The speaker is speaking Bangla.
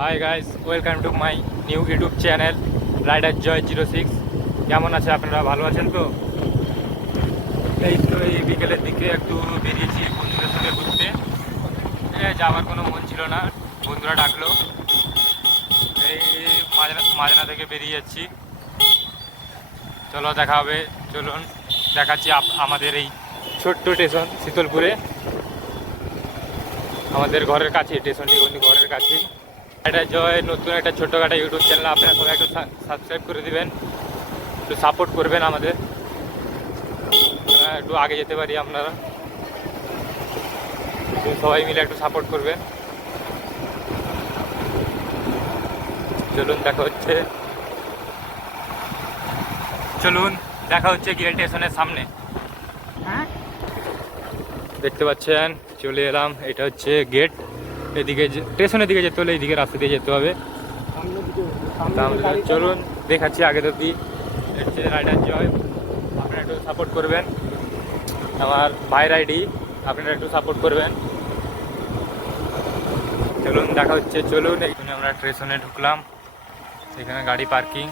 High guys, welcome to my new YouTube channel rider Joy 06। কেমন আছে আপনারা? ভালো আছেন তো? এই তো এই বিকেলের দিকে একটু বেরিয়েছি বন্ধুদের সঙ্গে ঘুরতে। যাওয়ার কোনো মন ছিল না, বন্ধুরা ডাকলো। এই মাজনা থেকে বেরিয়ে যাচ্ছি। চলো দেখা হবে। চলুন দেখাচ্ছি আমাদের এই ছোট্ট স্টেশন শীতলপুরে। আমাদের ঘরের কাছে স্টেশনটি, ঘরের কাছেই। এটা জয় নতুন একটা ছোট্টখাটো ইউটিউব চ্যানেল, আপনারা সবাই একটু সাবস্ক্রাইব করে দিবেন, একটু সাপোর্ট করবেন আমাদের, একটু আগে যেতে পারি আপনারা। সবাই মিলে একটু সাপোর্ট করবেন। চলুন দেখা হচ্ছে গিয়ে স্টেশনের সামনে। দেখতে পাচ্ছেন চলে এলাম, এটা হচ্ছে গেট। এদিকে স্টেশনের দিকে যেতে হলে এইদিকে রাস্তা দিয়ে যেতে হবে। চলুন দেখাচ্ছি আগে অব্দি। হচ্ছে রাইডার জয়, আপনারা একটু সাপোর্ট করবেন। আমার ভাইয়ের আইডি, আপনারা একটু সাপোর্ট করবেন। চলুন দেখা হচ্ছে। চলুন এইখানে আমরা স্টেশনে ঢুকলাম, এখানে গাড়ি পার্কিং।